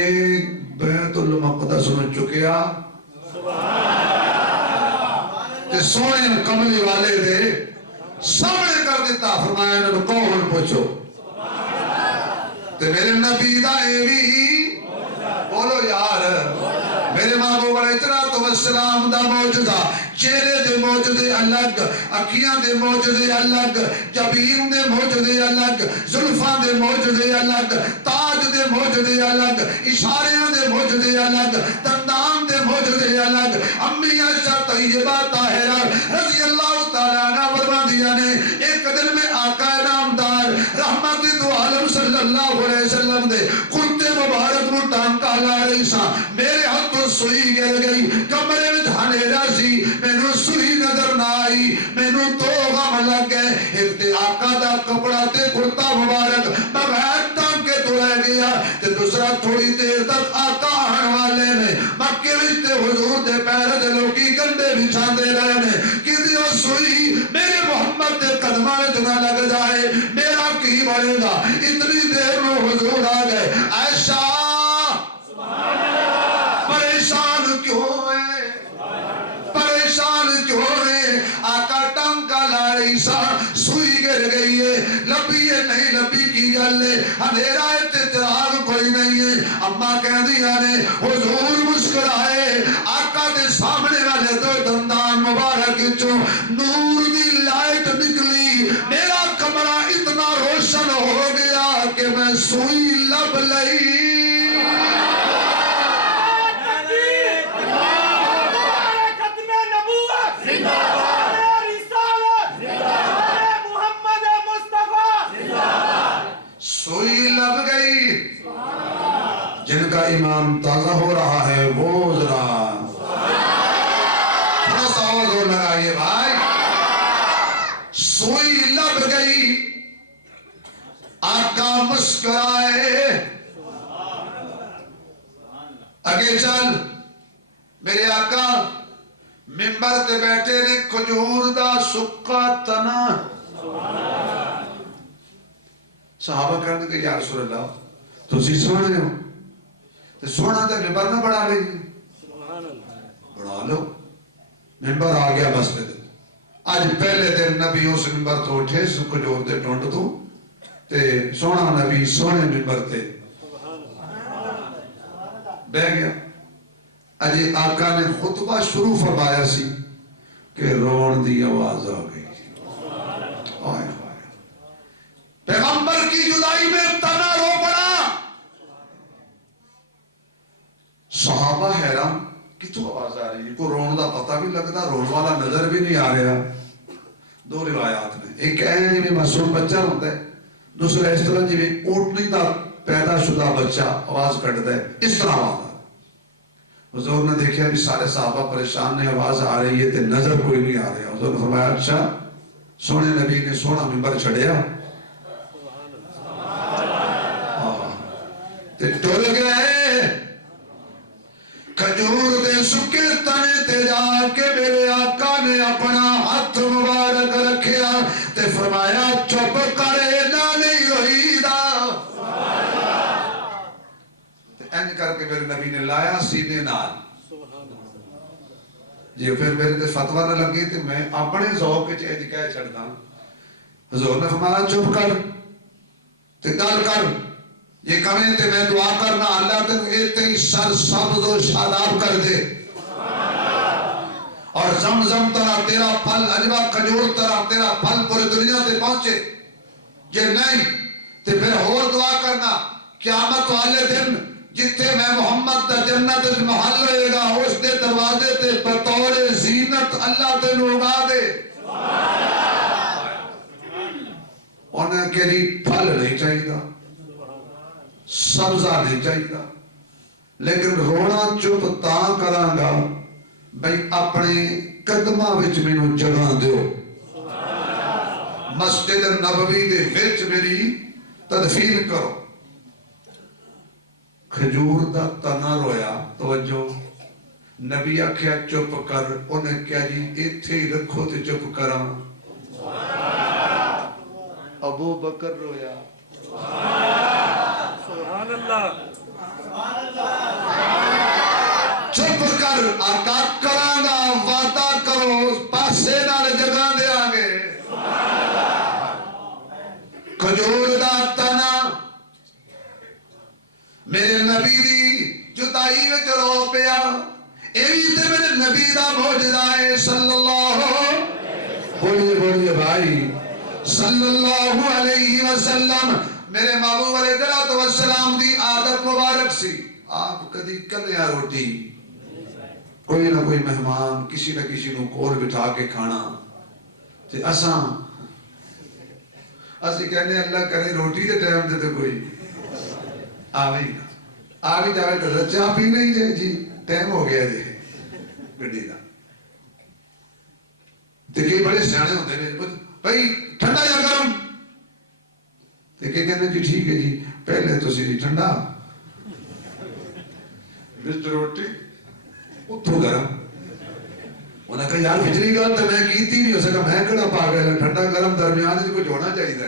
بیت المقدس نو چکیا تے سونے کملی والے دے سامنے کر دیتا. فرمایا انہوں کون پوچھو تے میرے نبی دا اے بھی بولو یار میرے محبوب علیہ السلام دا معجزہ, چہرے دے معجزے الگ, اکھیاں دے معجزے الگ, جبین دے معجزے الگ, زلفاں دے معجزے الگ, تاج دے معجزے الگ, اشاریاں دے معجزے الگ, دندان دے معجزے الگ. امی عائشہ طیبہ طاہرہ رضی اللہ تعالیٰ عنہ فرماندیاں نے ایک دن میں آقا نامدار رحمت دو عالم صلی اللہ علیہ وسلم دے کتے مبارک نو ٹانکا لا رہی سا. میرے ہاتھ تو سوئی گر گئی, کمرے میں دھانیرا سی, مینوں سوئی نظر نہ آئی, مینوں تو غم لگ گئے. ایک تے آقا دا کپڑا تے کرتا مبارک بغیر ٹانکے تو رہ گیا تے دوسرا تھوڑی دیر تک آقا آن والے نے مکے وچ تے حضور دے پیر تے لوکی گندے بچھاندے رہے نے کہ دیو سوئی میرے محمد دے قدماں وچ نہ لگ جائے میرا کی بنے گا. اتنی دیر میں حضور آ گئے. عائشہ پریشان کیوں ہے, پریشان کیوں ہے؟ آقا ٹانکا لا رہی سا, سوئی گر گئی ہے, لبی ہے نہیں لبی کی گل ہے, اندھیرا ہے تے چراغ کوئی نہیں ہے. اما کہہ دیا نے حضور مسکرائے, آقا دے سامنے والے دو دندان مبارک چوں نور دی لائٹ نکلی, میرا کمرہ اتنا روشن ہو گیا کہ میں سوئی لب لئی. سوئی لگ گئی. جن کا ایمان تازہ ہو رہا ہے وہ ذرا تھوڑا سا اور زور لگائیے بھائی. سوئی لگ گئی. مسکرائے. اگے چل میرے آقا منبر تے بیٹھے نے کھجور دا سکا تنا. صحابہ کہنے کہ یا رسول اللہ تسی سونے ہو تو سونا تے منبر نہ بڑھا لے. بڑھا لو. منبر آ گیا مسجد. آج پہلے دن نبی اس منبر تو اٹھے کھجور دے ٹونڈ تو تے سونا نبی سونے منبر تے بہ گیا. اجے آقا نے خطبہ شروع فرمایا سی کہ رون دی آواز آ گئی. پیغمبر کی جدائی میں تنا رو پڑا. صحابہ حیران کتوں آواز آ رہی ہے. کو رون دا پتہ بھی لگتا رون والا نظر بھی نہیں آ رہا. دو روایات میں ایک ہے جی معصوم بچہ ہوتا ہے دوسرا اس طرح جی اونٹنی دا پیدا شدہ بچہ آواز کٹتا ہے اس طرح آواز. حضور نے دیکھا بھی سارے صحابہ پریشان نے آواز آ رہی ہے تے نظر کوئی نہیں آ رہا. حضور نے فرمایا اچھا سونے نبی نے سونا منبر چھڑیا تے ٹول گئے. کھجور دے سکے تنے تے جا کے میرے آقا نے اپنا ہاتھ مبارک رکھیا تے فرمایا چپ کرے نہ نہیں ہوئی دا. این کر کے میرے نبی نے لایا سینے نال. جی پھر میرے تے فتوہ نہ لگی تے میں اپنے ذوق وچ اج کہہ چھڑدا. حضور نے فرمایا چپ کر تے گل کر. یہ کہیں تے میں دعا کرنا اللہ تے سر سبز و شاداب کر دے اور زمزم طرح تیرا پھل اجوا کھجور طرح تیرا پھل پوری دنیا تے پہنچے. یہ نہیں تے پھر اور دعا کرنا قیامت والے دن جتھے میں محمد دا جنت محل ہوئے گا اس دے دروازے تے بطور زینت اللہ تے اگا دے. انہیں کہ جی پھل نہیں چاہیے سبزہ نہیں چاہیے لیکن رونا چپ تاں کراں گا بھئی اپنے قدمہ وچ میں نو جگہ دیو. مسجد نبوی دے وچ میری تدفین کرو. کھجور دا تنا رویا. توجہ نبی آکھیا چپ کر. انہیں کیا جی ایتھے ہی رکھو تے چپ کراں. ابو بکر رویا. سبحان اللہ. چپ کر آقا کراں گا وعدہ کرو پاسے نال جگہ دیا گے. کھجور دا تنا میرے نبی دی جدائی وچ رو پیا. ایوی تے میرے نبی دا معجزہ ہے صلی اللہ بولیے بھائی صلی اللہ علیہ وسلم. میرے محبوب علیہ السلام دی عادت مبارک سی. آپ کدی کلیا روٹی کوئی نہ کوئی مہمان کسی نہ کسی نو کول بٹھا کے کھانا تے اساں اسی کہنے اللہ کرے روٹی دے ٹائم تے کوئی آوے ہی نہ آوے جاوے تے چاہ پی نہیں جائے جی ٹائم ہو گیا جی گڈی دا. تے کئی بڑے سیانے ہوندے نے بھائی ٹھنڈا یا گرم تے کہ کہنے جی ٹھیک ہے جی پہلے تو سی ٹھنڈا بچ روٹی اتھو گرم. انہاں کہا یار پچھلی گل تو میں کیتی نہیں ہو سکا میں کڑا پاگل ہے ٹھنڈا گرم درمیان سے کچھ ہونا چاہیے تھا.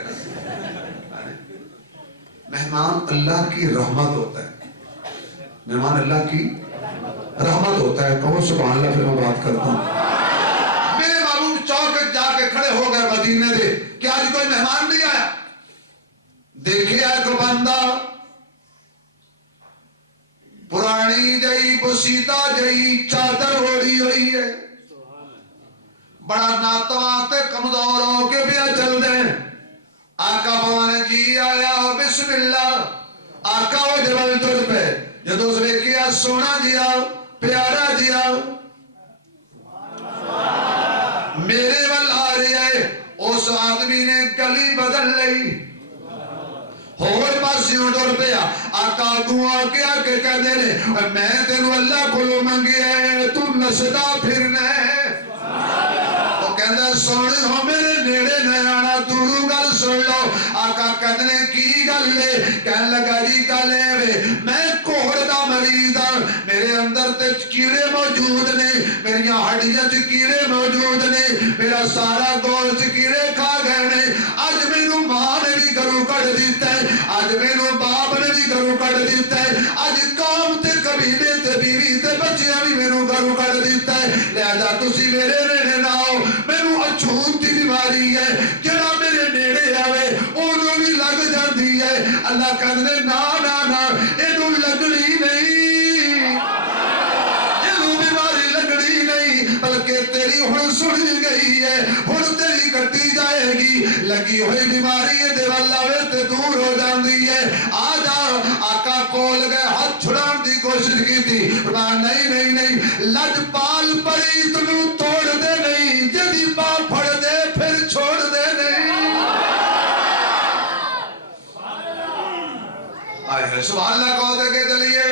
مہمان اللہ کی رحمت ہوتا ہے. مہمان اللہ کی رحمت ہوتا ہے. کہو سبحان اللہ. پھر میں بات کرتا ہوں. میرے معلوم چوک جا کے کھڑے ہو گئے مدینے دے کہ آج کوئی مہمان نہیں آیا. دیکھے ایک بندہ پرانی جئی بسیدہ جئی چادر اوڑھی ہوئی ہے بڑا ناتواں تے کمزور ہو کے پیا چل دے. آقا بوانے جی آیا بسم اللہ. آقا وہ جبل تر پہ جدو اس ویکیا سونا جیا پیارا جیا میرے ول آ رہی ہے. اس آدمی نے گلی بدل لئی اور پاسیوں ٹر پیا. آقا دعا کیا کہ کہتے نے میں تینوں اللہ کو منگی ہے تو نسدا پھرنے. وہ کہتا سونے ہو میرے نیڑے نہ آنا دوروں گل سن لو. آقا کہتے ہیں کی گل ہے؟ کہنے لگا جی گل ہے میں کوڑ دا مریض ہاں، میرے اندر تے کیڑے موجود نے، میری ہڈیاں چ کیڑے موجود نے، میرا سارا گوشت کیڑے کھا گئے نے، اج مینوں ماں نے بھی گھروں کڈ دیتا ہے، اج مینوں باپ نے بھی گھروں کڈ دیتا ہے، اج قوم تے قبیلے تے بیوی تے بچیاں بھی مینوں گھروں کڈ دیتا ہے، لہذا تسی میرے نیڑے نہ آؤ، مینوں اچھوت دی بیماری ہے، جڑا میرے نیڑے آوے اونوں بھی لگ جاندی ہے۔ اللہ کہندے نا نا نا اینوں لگنی نہیں، اینوں بیماری لگنی نہیں، بلکہ تیری ہن سنی گئی ہے، ہن تیری کٹی جائے گی، لگی ہوئی بیماری دے ول آوے تے دور ہو جاندی ہے، آ جا۔ آقا کول گئے، ہاتھ چھڑان دی کوشش کی تھی، فرمایا نہیں نہیں نہیں، لجپال پریت نو توڑ دے نہیں، جدی باں پھڑ دے پھر چھوڑ دے نہیں۔ آئے ہے سبحان اللہ کہو دے کے چلیے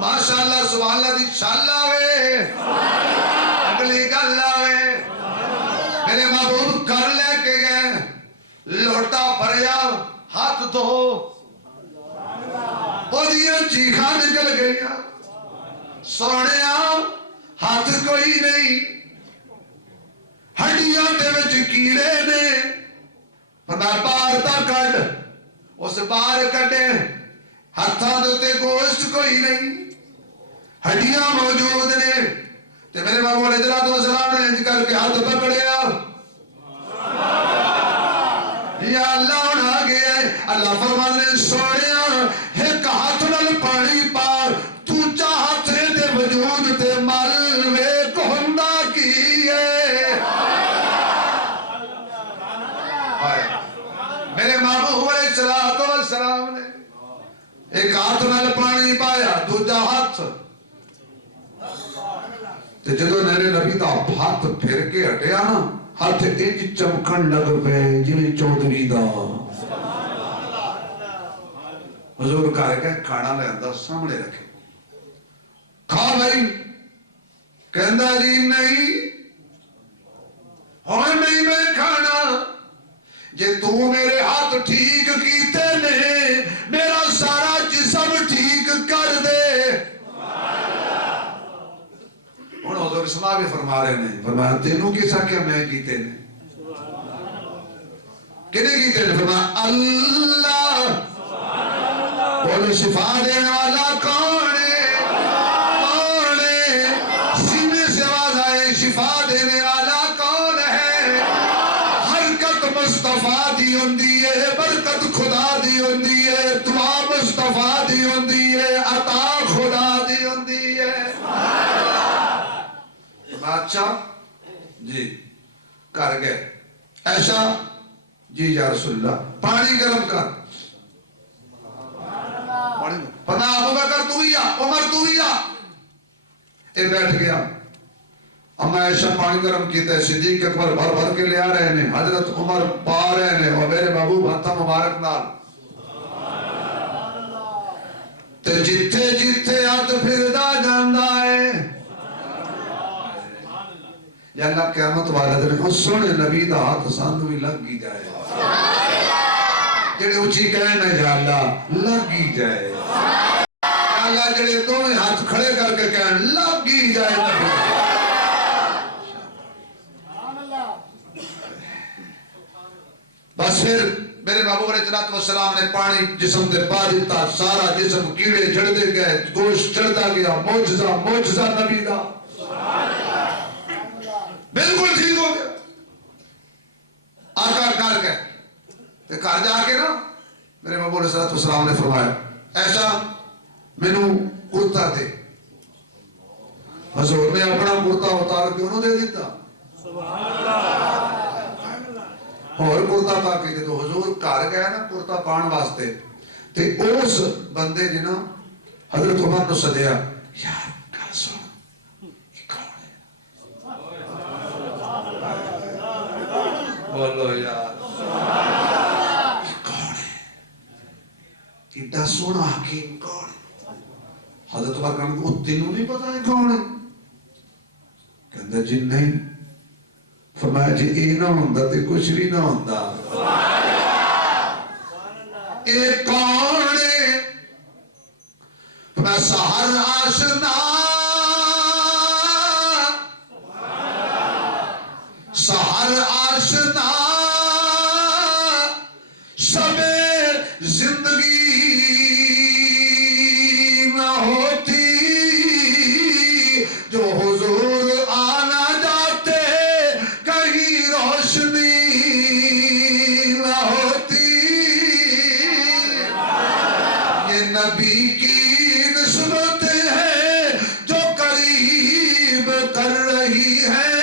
ماشاءاللہ، سبحان اللہ دی شال آوے، اگلی گل آوے، میرے محبوب گھر لے کے گئے، لوٹا بھریا، ہاتھ دھو، بودیاں چیخاں نکل گئیاں، سونیا ہاتھ کوئی نہیں، ہڈیاں دے وچ کیڑے نے، فرمایا باہر تا کڈ، اس باہر کڈے، ہاتھاں دے تے گوشت کوئی نہیں، ہڈیاں موجود نے، تے میرے بابو علیہ السلام نے انج کر کے ہاتھ پکڑیا، یا اللہ ہونا آ گیا ہے، اللہ فرمانے نے سونیا ایک ہاتھ نال پانی پا، دوجا ہاتھ دے وجود تے مل ویکھ ہوندا کی ہے۔ میرے محبوب علیہ السلام نے ایک ہاتھ نال پانی پایا، دوجا ہاتھ تے جدوں میرے نبی دا ہاتھ پھر کے ہٹیا نا، ہاتھ انج چمکن لگ پے جویں چودھری دا۔ حضور کہہ کے کھانا لے آندا سامنے رکھے، کھا بھائی، کہندا جی نہیں ہن نہیں میں کھانا، جے تو میرے ہاتھ ٹھیک کیتے نے میرا سارا جسم ٹھیک کر دے۔ ہن حضور سما بھی فرما رہے ہیں، فرمایا تینوں کسا کیا میں کیتے نے، کنے کیتے نے؟ فرمایا اللہ، بولو شفا دینے والا کون ہے؟ کون ہے؟ سینے سے آواز آئے شفا دینے والا کون ہے؟ حرکت مصطفیٰ دی ہوندی ہے، برکت خدا دی ہوندی ہے، دعا مصطفیٰ دی ہوندی ہے، عطا خدا دی ہوندی ہے۔ اچھا جی کر گئے ایسا، جی یا رسول اللہ پانی گرم کر، پتا ابو بکر تو ہی آ، عمر تو ہی آ، اے بیٹھ گیا، اما ایسا پانی گرم کیتا ہے، صدیق اکبر بھر بھر کے لے آ رہے ہیں، حضرت عمر پا رہے ہیں، اور میرے محبوب ہاتھا مبارک نال تے جتھے جتھے ہاتھ پھردا جاندا ہے، یا اللہ قیامت والے دن اس سونے نبی دا ہاتھ سانو بھی لگ ہی جائے، جڑے اچھی کہنا یا اللہ لگ ہی جائے، یا اللہ جڑے دونوں ہاتھ کھڑے کر کے کہنا لگ ہی جائے نبی۔ بس پھر میرے محبوب علیہ السلام نے پانی جسم تے پا دیتا، سارا جسم کیڑے جڑتے گئے، گوشت چڑھتا گیا، معجزہ معجزہ نبی دا بالکل ٹھیک ہو گیا۔ آقا کر گئے تے گھر جا کے نا میرے محبوب علیہ السلام نے فرمایا ایسا مینوں کرتا دے، حضور نے اپنا کرتا اتار کے انہوں دے دیتا، اور کرتا پا کے جدو حضور گھر گیا نا کرتا پان واسطے تے اس بندے نے نا حضرت عمر نو سدیا، یار گل سن یہ کون ہے؟ بولو یار یہ کون ہے؟ ایڈا سونا حکیم کون ہے؟ حضرت عمر کہنے کو تینوں نہیں پتا ہے کون ہے؟ کہندا جی نہیں۔ فرمایا جی اے نہ ہوندا تے کچھ بھی نہ ہوندا۔ اے کون میں سحر آشنا سحر آشنا شب زندگی نہ ہوتی جو حضور آنا جاتے کہیں روشنی نہ ہوتی یہ نبی کی نسبت ہے جو قریب کر رہی ہے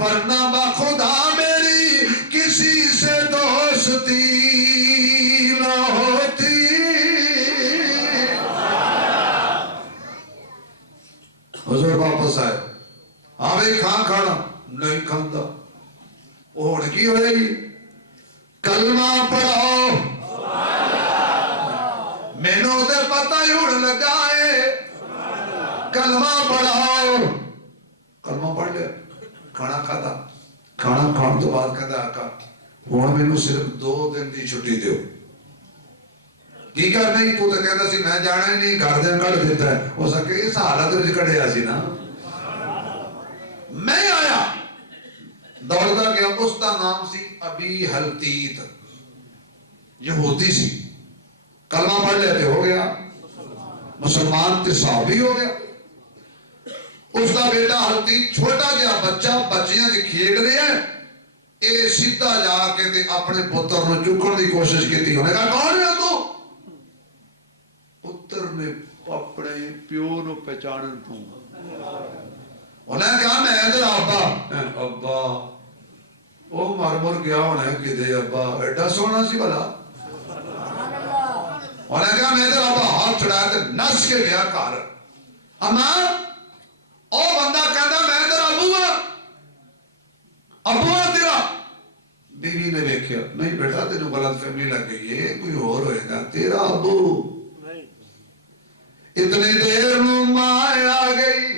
ورنہ بخدا میری کسی سے دوستی نہ ہوتی حضور واپس آئے آوے کھاں کھانا نہیں کھاندا اور کی ہوئے گی کلمہ پڑھو مینوں تے پتہ ہی ہونے لگا ہے کلمہ پڑھو کلمہ پڑھ لیا کھانا کھاتا کھانا کھان تو بعد کہتا آقا ہوں مینوں صرف 2 دن دی چھٹی دیو کی کر نہیں تو تے کہتا سی میں جانا ہی نہیں گھر دن کٹ دیتا ہے ہو سکے اس حالت وچ کڈیا سی نا میں آیا دوڑتا گیا اس کا نام سی ابی حلتیت یہودی سی کلمہ پڑھ لیتے ہو گیا مسلمان تے صحابی ہو گیا اس کا بیٹا حلتیت چھوٹا جہا بچہ بچیاں جی کھیڈ رہے ہیں اے سیدھا جا کے تے اپنے پتر نو چکن دی کوشش کی انہیں کہا کون ہے تو پتر نے اپنے پیو نو پہچانن تو انہیں کہا میں ادھر ابا ابا وہ مر گیا ہونا ہے کہ دے ابا ایڈا سونا سی بھلا انہیں کہا میں ادھر ابا ہاتھ چڑھایا تے نس کے گیا گھر اما او بندہ کہتا میں ادھر ابو تیرا بیوی نے دیکھا نہیں بیٹا تینو غلط فہمی لگ گئی ہے کوئی اور ہوئے گا تیرا ابو اتنی دیر نو ماں آ گئی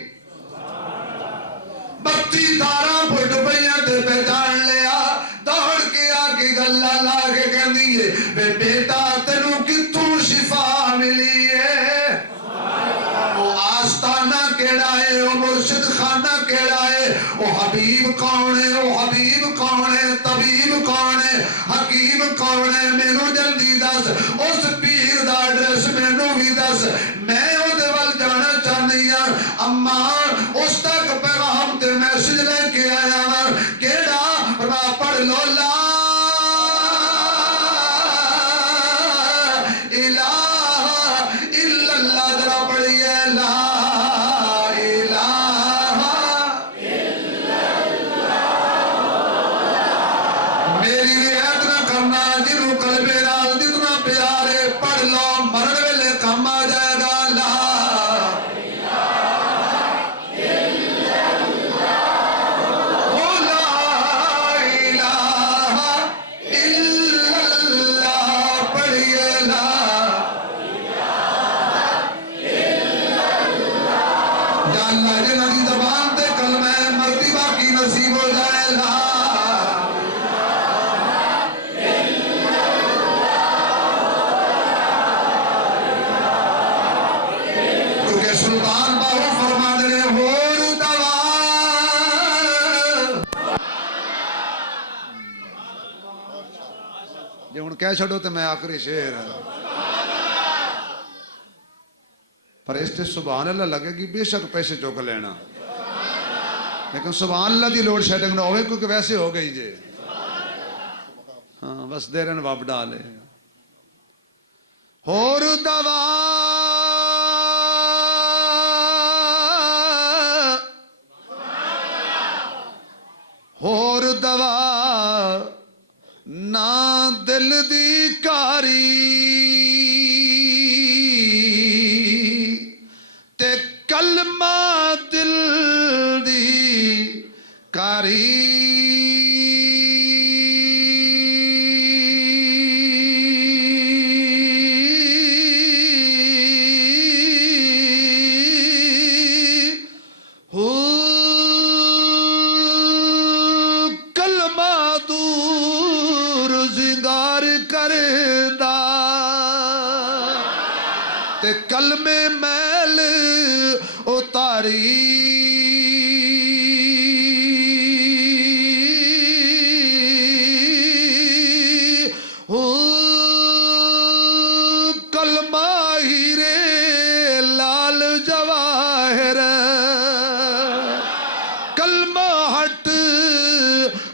32 دارا پھٹ پئیاں تے پہچان لیا دوڑ کے آ کے گلا لا کے کہندی ہے بے بیٹا تینو کتوں شفا ملی ہے وہ آستانہ کیڑا ہے وہ مرشد خانہ کیڑا ہے وہ حبیب کون ہے وہ حبیب کون ہے طبیب کون ہے حکیم کون ہے مینوں جلدی دس اس پیر دا ایڈریس مینوں بھی دس میں او دے ول جانا چاہنی ہاں اما اس تک پیغام تے میسج لے کے آیا ہاں کیڑا پڑھ لو لا کہہ چھڑو تو میں آخری شعر پر اس تے سبحان اللہ لگے گی بے شک پیسے چوک لینا لیکن سبحان اللہ دی لوڈ شیڈنگ نہ ہوئے کیونکہ ویسے ہو گئی جے ہاں بس دیرن واب ڈالے اور دوا اور دوا نہ دل دی کاری تے کلمہ دل دی کاری کلمہ دور زنگار کردہ دل میں میل اتاری کلمہ ہیرے لال جواہر کلمہ ہٹ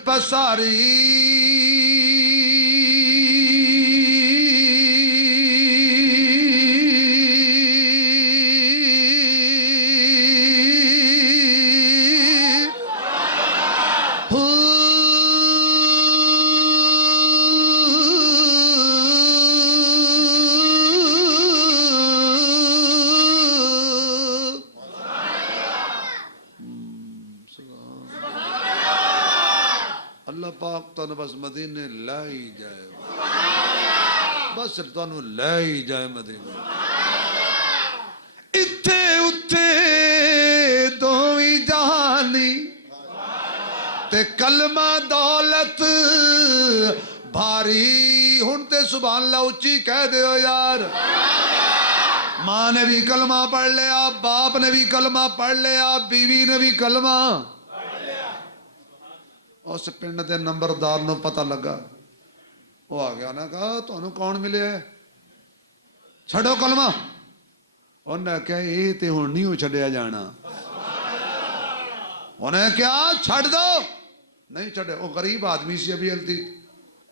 پساری اللہ پاک تو بس مدینے لائی جائے بس تو لائی جائے مدینے اتھے اتھے دوئی جہانی تے کلمہ دولت بھاری ہنتے سبحان اللہ اچھی کہہ دے ہو یار ماں نے بھی کلمہ پڑھ لیا باپ نے بھی کلمہ پڑھ لیا بیوی نے بھی کلمہ اس پنڈ دے نمبردار نو پتہ لگا وہ آ گیا انہیں کہا تو انہوں کون ملے ہے چھڑو کلمہ انہوں نے کہا یہ تے ہون نہیں ہو چھڑیا جانا انہیں کیا چھڑ دو نہیں چھڑے وہ غریب آدمی سی ابھی ہلتی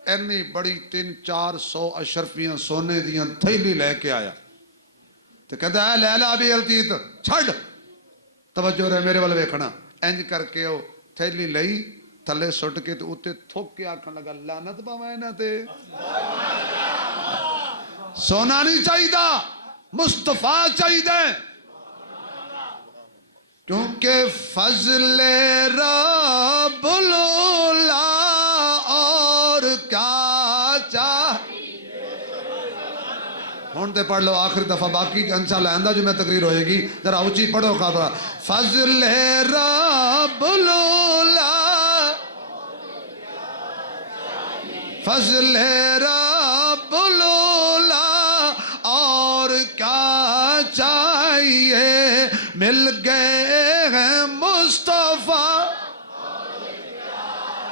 اینی بڑی 300-400 اشرفیاں سونے دیاں تھیلی لے کے آیا تو کہتا ہے لیلہ ابھی ہلتی چھڑ توجہ رہے میرے والے بیکھنا انج کر کے وہ تھیلی لئی تھلے سٹ کے تو اتے تھوک کے آکھن لگا لعنت پاویں نہ تے سونا نہیں چاہیے دا مصطفیٰ چاہیے دے کیونکہ فضل رب العلا اور کیا چاہیے ہون تے پڑھ لو آخری دفعہ باقی انشاءاللہ آئندہ جو میں تقریر ہوئے گی ذرا اونچی پڑھو خبرہ فضل رب العلا فضل رب العلا اور کیا چاہیے مل گئے ہیں مصطفیٰ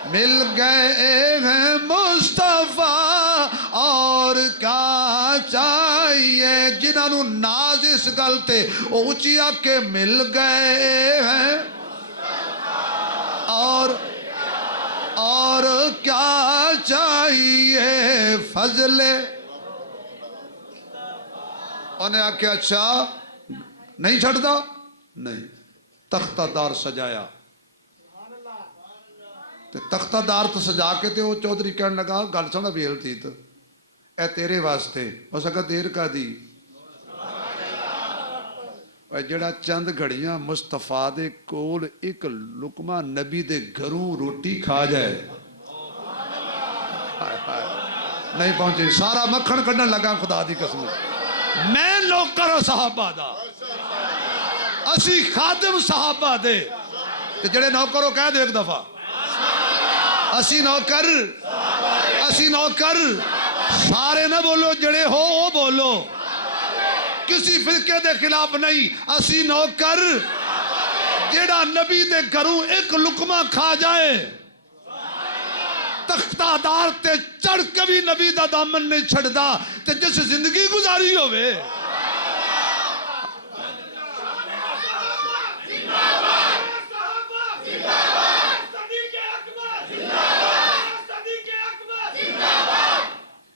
مل گئے ہیں مصطفیٰ اور کیا چاہیے جنہوں ناز اس گلتے اونچیا کے مل گئے ہیں اور کیا چاہیے فضل انہیں آکھے اچھا نہیں چھڑتا نہیں تختہ دار سجایا تختہ دار تو سجا کے تے وہ چودھری کہنے لگا گل سونا بھی ہلتی تو اے تیرے واسطے ہو سکا دیر کا دی جڑا چند گھڑیاں مصطفیٰ دے کول ایک لقمہ نبی دے گھروں روٹی کھا جائے نہیں پہنچے سارا مکھن کرنے لگا خدا دی قسم میں نوکر صحابہ دا اسی خادم صحابہ دے تے جڑے نوکروں کہہ دے ایک دفعہ اسی نوکر سارے نہ بولو جڑے ہو وہ بولو کسی فرقے دے خلاف نہیں اسی نوکر جیڑا نبی دے گھروں ایک لقمہ کھا جائے تختہ دار تے چڑھ کے بھی نبی دا دامن نہیں چھڑ دا تے جس زندگی گزاری ہوئے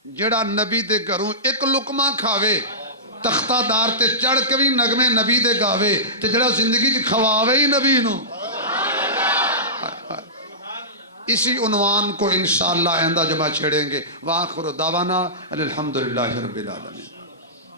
جیڑا نبی دے گھروں ایک لقمہ کھاوے تختہ دار تے چڑھ کے بھی نغمے نبی دے گاوے تے جڑا زندگی چ کھواوے ہی نبی نو اسی عنوان کو انشاءاللہ آئندہ جمع چھیڑیں گے وآخر دعوانا الحمدللہ رب العالمین